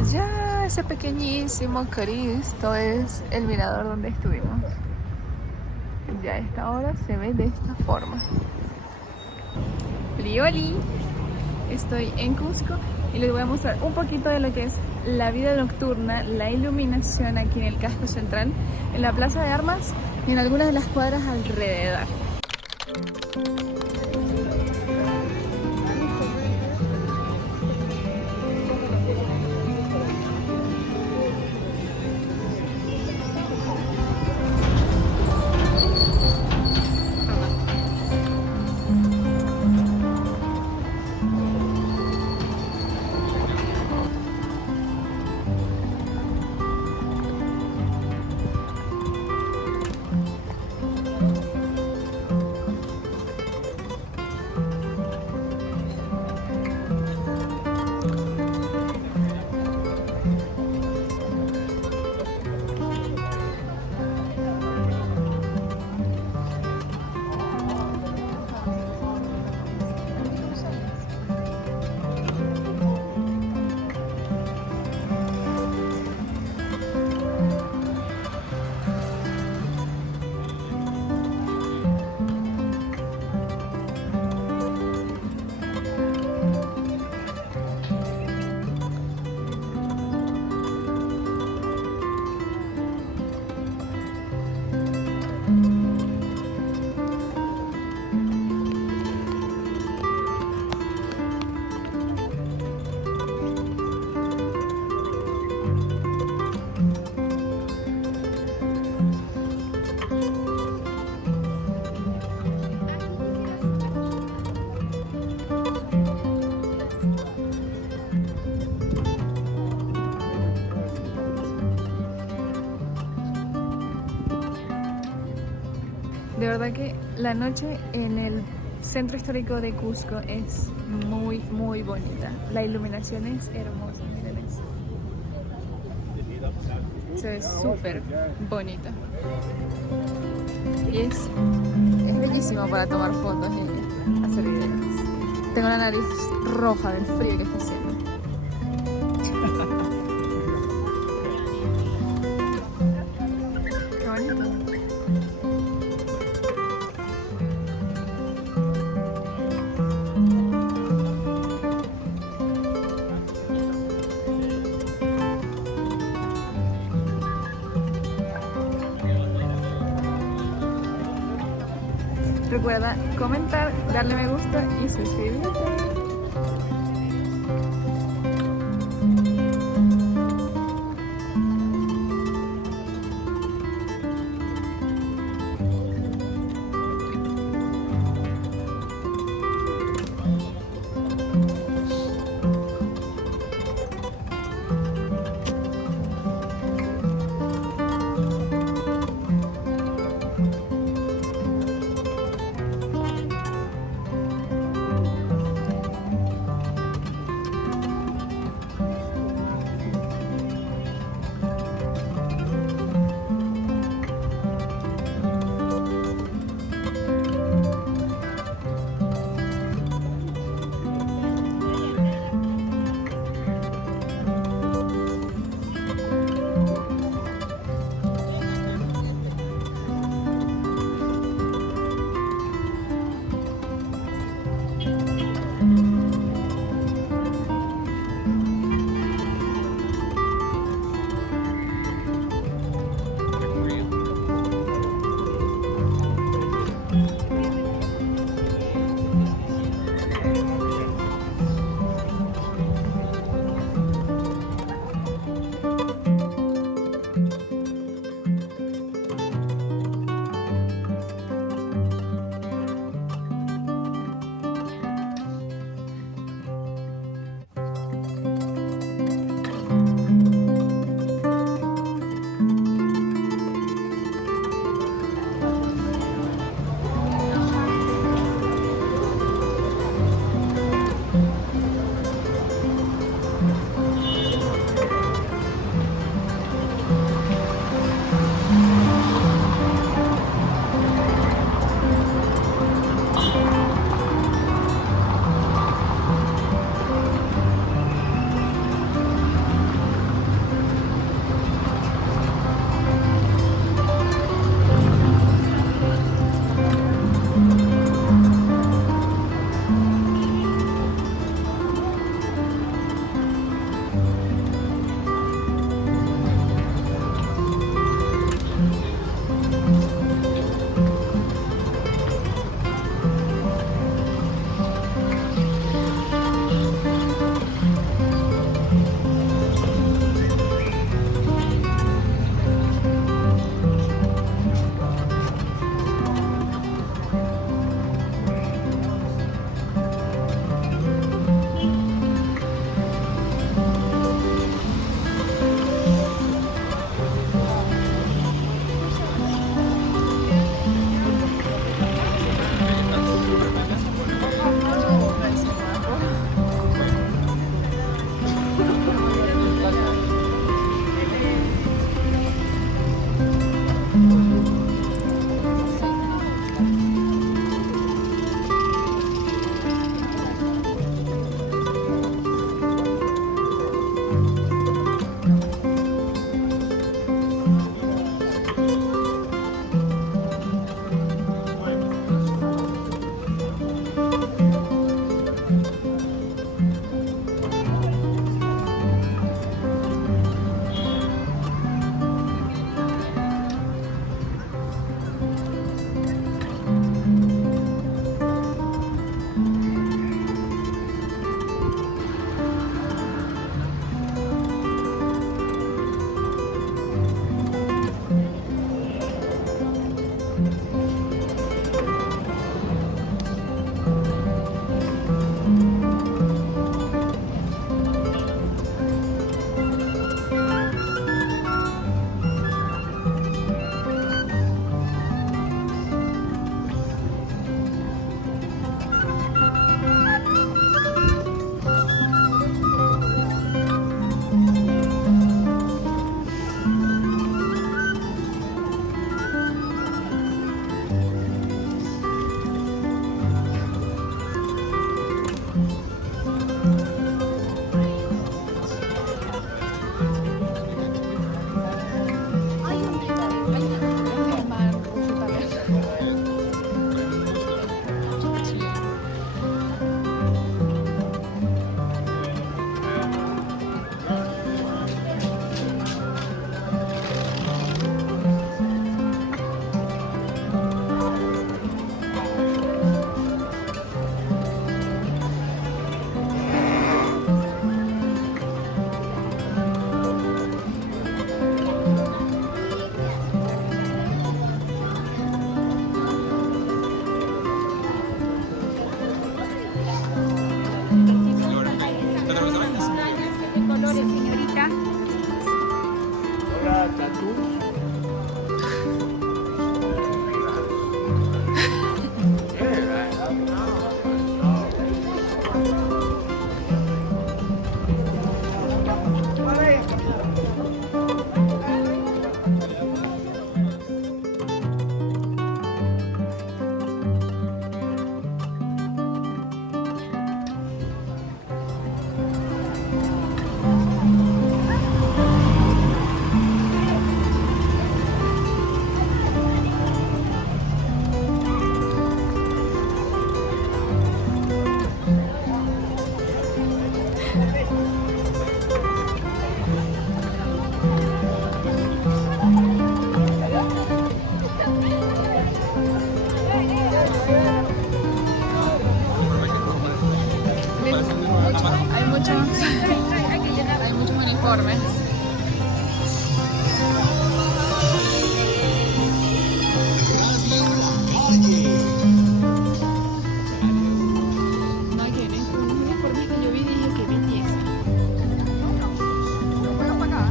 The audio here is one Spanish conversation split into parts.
Allá, ese pequeñísimo Cristo es el mirador donde estuvimos. Ya a esta hora se ve de esta forma. Lioli, estoy en Cusco y les voy a mostrar un poquito de lo que es la vida nocturna, la iluminación aquí en el casco central, en la plaza de armas y en algunas de las cuadras alrededor. De verdad que la noche en el centro histórico de Cusco es muy bonita. La iluminación es hermosa, miren eso. Se ve súper bonita. Y es bellísimo para tomar fotos y hacer videos. Tengo la nariz roja del frío que está haciendo. Qué bonito. Recuerda comentar, darle me gusta y suscribirte. Hay muchos uniformes. No hay que ver, unos uniformes que yo vi y dije que belleza. ¿No puedo pagar?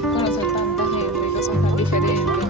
Conocer tanta gente y cosas tan diferentes.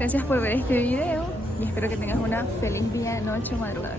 Gracias por ver este video. y espero que tengas una feliz día, noche o madrugada.